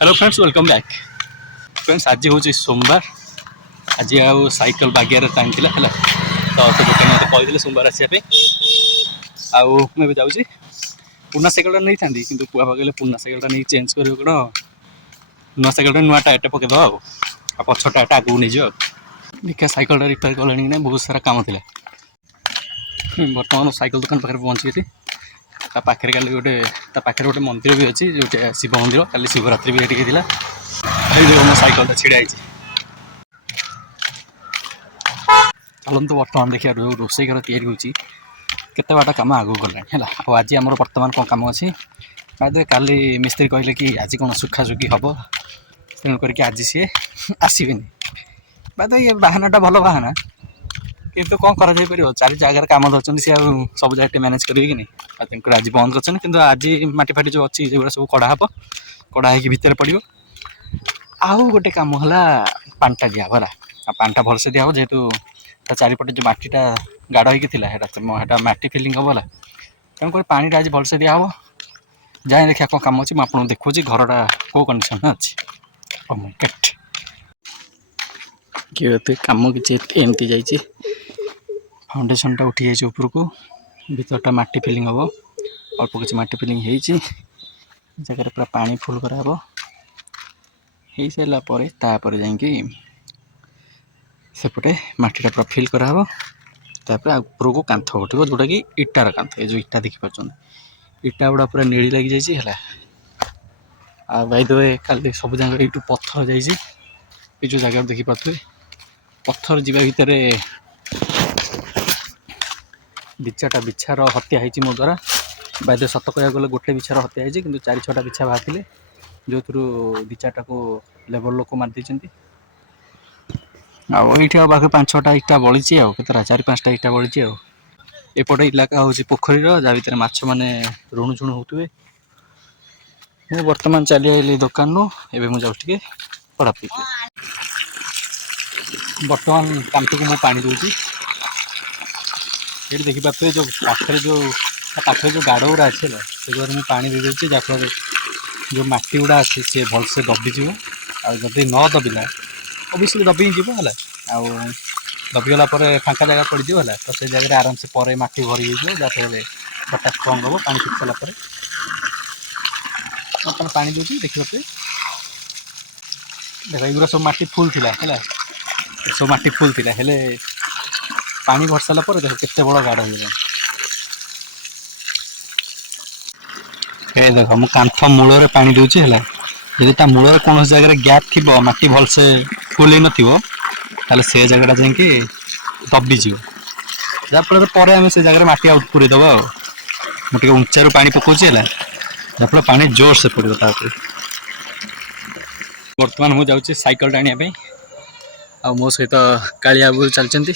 hello friends welcome back friends आज हूँ सोमवार आज आउ साइकेल बागियार टाइम थी है तो दुकान मत कहते सोमवार आसपे आए जाऊँगी पुना साइकेल नहीं था कि पुआ कहले पुना साइकेल नहीं चेंज कर नुआ साइकेल नुआ टायर पकईद आ पछ टायर आगू नहीं जाओ देखिए साइकेल रिपेयर कले कि ना बहुत सारा काम थी बर्तमान साइकेल दुकान पाखे पहुँची पाखे काली गोटे पाखे गोटे मंदिर भी अच्छी जो शिव मंदिर काली शिवरात्रि भी ये मो साइकेल छिड़ा चलते बर्तमान देखिए रोसई घर या बाट कम आगू गला है आज आम बर्तमान कौन कम अच्छी बाय काली मिस्त्री कहले कि आज कौन सुखासुखी हम तेणुक आज सी आसबे बाय ये बाहानाटा भल बाहाना किंतु कौन कर चार जगार कम धरती सी सब जगह मैनेज करेंगे कि नहीं आज बंद कर आज मटी फाटी जो अच्छी जो सब कड़ा हम कड़ा हो भितर पड़ो आउ गोटे कम है पानीटा दिहब है पानीटा भलसे दिहब जेहेतु चारिपटे जो मटीटा गाढ़ होता मटी फिलिंग हम है तेणुक पानीटा आज भलसे दिहब जाए देखिए कौन कम अच्छी मुझे देखुची घरटा कौ कंडीशन अच्छी मार्केट कि कम कि एमती जाइए फाउंडेशनटा उठी जाइए उपरक भीतरटा मटी फिलिंग हम अल्प किसी मटी फिलिंग जगह पूरा पानी फुल कराब हो सारापर सेपटे मटीटा पूरा फिल कराब तापर उपरक कांथ उठो जोटा कि इटार कांथ ये जो इटा देखिपार इटा गुड़ा पूरा नीली लगी जाइए भाई दे काली सब जगह यू पत्थर जाइए जो जगह देखिपे पत्थर जावा भितर दी चार्टा बिछार हत्या होती मो द्वारा बाय सत कह गले गोटे बिछार हत्या होती कि चार छटा बिछा बाहर जो दी चार्टा को लेबर लोक मारिदे आईटी बाकी 5-6टा इटा बड़ी आतरा 4-5टा इटा बड़ी एपटे इलाका हूँ पोखरी जहाँ भर माछ मैंने ऋणु झुणु होते मुझे बर्तमान चली आई दुकान एवं मुझे पढ़ापी बर्तमान कांति को मुझे पानी दूसरी ये देखिपे जो पाखे जो गाड़ गुड़ा अच्छे से मुझे पानी दे दूसरी जहाँफल जो मटी गुड़ा अच्छे सी भलसे दबिज आदि न दबिला ओबियसली दबी जीव है दबिगला फांका जगह पड़ो है तो से जगह आराम से पर मटी भरी जहाँफल बटा स्ट्रंग हम पा सुख सारापर पानी दूसरी देखिए देख ये सब मटी फुल थी है सब मटी फुल थी पानी भर सारापर देख के बड़ गाड़ हो देख मु कांथ मूल पानी दूसरी है जी मूल कौन जगह गैप थी मटी भलसे फुल न से जगह जाकि दबिज जहाँफल पर आम से जगह मटी आउट पूरेदब मुझे उच्चार पानी पकाऊँच है जहाँफल पानी जोर से पड़ो बर्तमान मुझे जाऊँगी साइकेल आने आ मो सहित कालिया बाबू चलती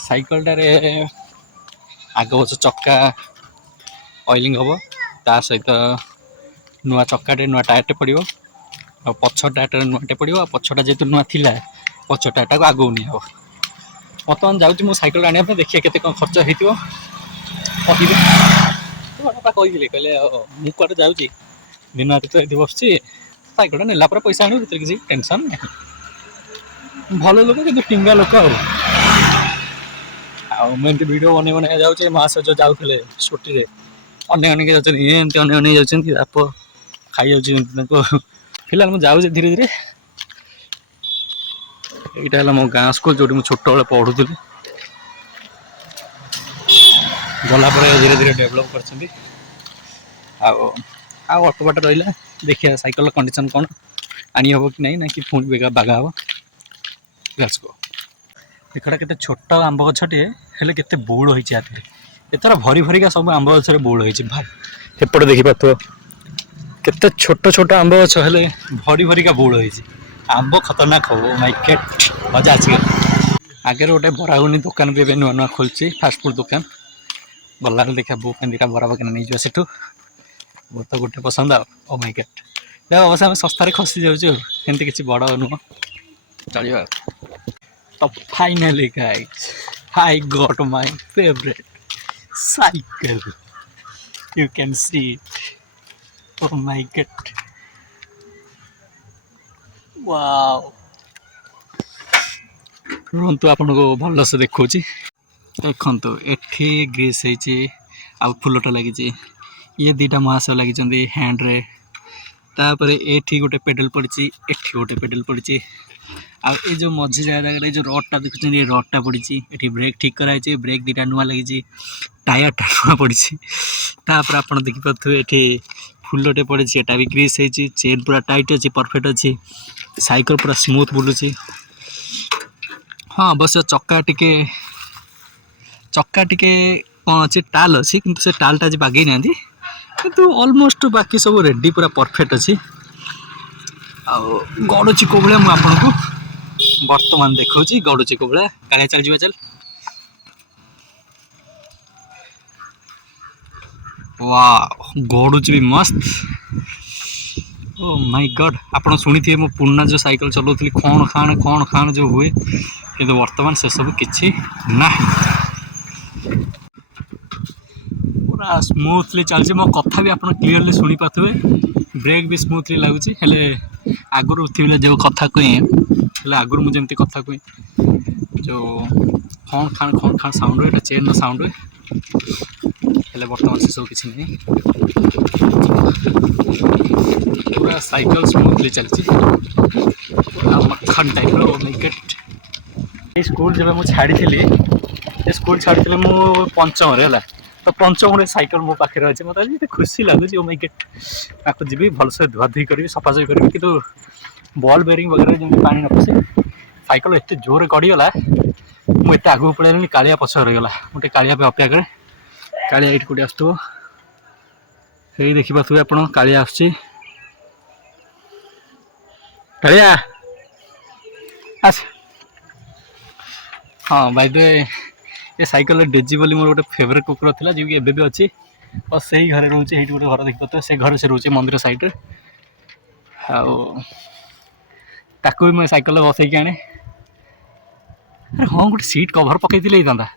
साइकेलटारे आग बस चक्का ऑयलिंग हम ता सहित नुआ चक्काटे नुआ टायरटे पड़ो आ पछ टायर नुआटे पड़ो पछटा जेहतु नुआ थिला पछ टायरटा को आगू नहीं हम बर्तमान जाऊँगी साइकेल आने देखिए केते कौन खर्च हो कहते कहले मुझे जाऊँगी दिन रात तो ये बस साइकेल नेला पैसा आने किसी टेंशन नहीं भल लोक कि टिंगा लोक आमती भिड बन बन जाऊँचे महाशय जो जाऊे स्कूटी अनेक जाती अनेक जाती आप खाई जाऊँ फिलहाल मुझे जाऊँ धीरे धीरे यहाँ है मो गाँ स्कूल जो मुझे छोट बेले पढ़ुली गलापर धीरे धीरे डेभलप कर अल्प बाट रहा देखिए साइकेल कंडीशन कौन आनी हम कि ना कि पुणी बेगा बागा हम देखा के छोट आंब गछटे हेल्ले के बौड़ होती एथर भरी भरिका सब आंब गच बौड़ होती भाई एपटे देखिपे के छोट छोट आंब गछ हेल्ले भरी भरिका बौड़ होती आंब खतरनाक हो माय गॉड मजा आगे गोटे बरागुनी दुकान भी नुआ नुआ खोलची फास्टफुड दुकान गला देखा बो दुटा बरा बना नहीं जा सेठू वो तो गोटे पसंद ओ माय गॉड देख अवश्य आम सस्तार खसी जाऊँ किसी बड़ नुह चलिए तो finally guys I got my favourite cycle you can see oh my God wow रुहतु आपको भलसे देखा देखु एठी ग्रीस होती आ फुलटा लगी ये दीटा महाशय लगी हैंड्रे तापर एठी गोटे पेडल पड़ी एठी गोटे पेडल पड़ी आ जो मझी जगह जो रडटा देखुं ये रडटा पड़ी ये ब्रेक ठीक कराई ब्रेक दीटा नुआ लगी टायर टा नुआ पड़ी तापर आप देखिपे ये फुलटे पड़ी एटा भी ग्रीस होती चेन पूरा टाइट अच्छी परफेक्ट अच्छी साइकिल पूरा स्मूथ बुलूची हाँ अवश्य चक्का टिके कौन अच्छी टाल अच्छी किंतु से टालटा आज बागई ना किंतु ऑलमोस्ट बाकी सब रेडी पूरा परफेक्ट अच्छी गड़ुची को भाया मुझे आपको बर्तमान देखा गड़ुची को भाया कालिया चल जा चल वाह गड़ुची भी मस्त ओ माय गॉड आप शुणी थे मो पुराना जो साइकिल चलाऊली खण खाण जो हुए कि वर्तमान से सब किसी ना पूरा स्मूथली चलती मो कथा भी आप क्लीयरली शुणी पाथे ब्रेक भी स्मूथली लगुच आगुरी थी जो कथा कहे आगुरी मुझे कथा कहे जो खण खाण साउंड हुए चेन साउंड हुए बर्तमान से सब किसी नहीं पूरा साइकिल स्मूथली चलती मक्खन टाइप विकेट स्कूल जब मुझे छाड़ी स्कूल छाड़ी मु पंचम है तो पंचम साइकिल मो पाखे अच्छे मतलब खुशी लगुच ओ विकेट आपको जी भलसे धुआधुई करी सफासफी करी कि बॉल बेरिंग वगैरह जमी पानी न पशे साइकिल एत जोर गड़गला मुझे आगू पड़े कालिया पछ रहीगला गोटे कालिया अपेक्षा करे कालिया ये कौटे आसो यही देखिपे आप कालिया आलिया आस हाँ बाय द वे ये साइकिल डेजी बोली मोर गोटे फेवरेट कुकुर था जो कि एबे भी अच्छी और से ही घरे रोचे गोटे घर देखिए से घर से रोचे मंदिर साइड ताकू भी मैं साइकिल बसैकी आने अरे हाँ गोटे सीट कभर पकई था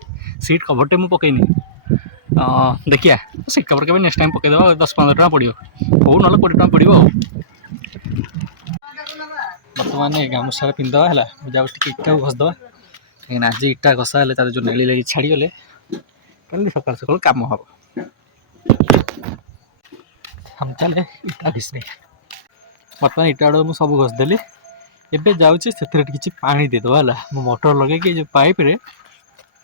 सीट कभरटे मुझे पकईनी देखिए सीट कभर के नेक्स्ट टाइम पकईद 10-15 टका पड़ो हो ना 20 टका पड़ो बर्तमान गामुछा पिंधवा है मुझे इटा घसदवा कहीं आज इटा घसा है तार जो नेली लगी छाड़ी गले कल सकाल सकाल कम हम हम चले इटा घिसने बर्तमान इटा गुड़ा मुझे सब घसदेली एबे जाऊँगी से किसी पानी देदेव है मो मोटर लगे जो पाइप रे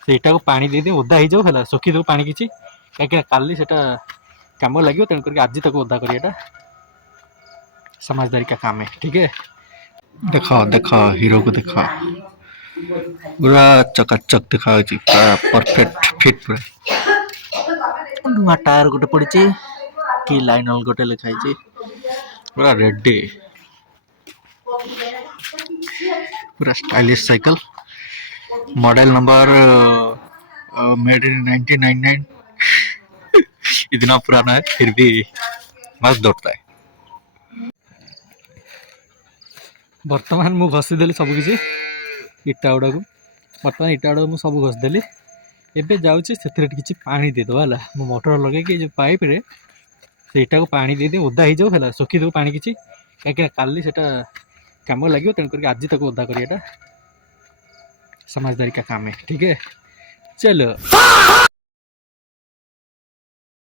से इटा को पानी दे ओदा हो जाऊ है सुखी दे पानी किसी कहीं काली से कम लगे तेणुक आज तक ओदा करा समझदारी का काम है ठीक है देखा देखा हीरो को देखा पूरा चकाचक देखा पूरा परफेक्ट फिट पूरा नुआ टायर गोटे पड़ी कि लाइनल गोटे लिखाई पूरा रेडी पूरा stylish cycle model number made in 1999 इतना पुराना है फिर भी मस्त दौड़ता है बर्तमान मु घसीदेली सबकि इटा गुड़ा को बर्तमान इटा गुड़ा मुझे सब घसदेली एबे जाऊँगी से किसी पानी देदेव है मो मोटर लगे जो पाइप रे से इटा को पानी दे ओदा हो जाऊ है सुखी दे पानी किसी कहीं काली से कम लगे तेणुक आज तक ओदा करा समझदारी का काम है ठीक है चलो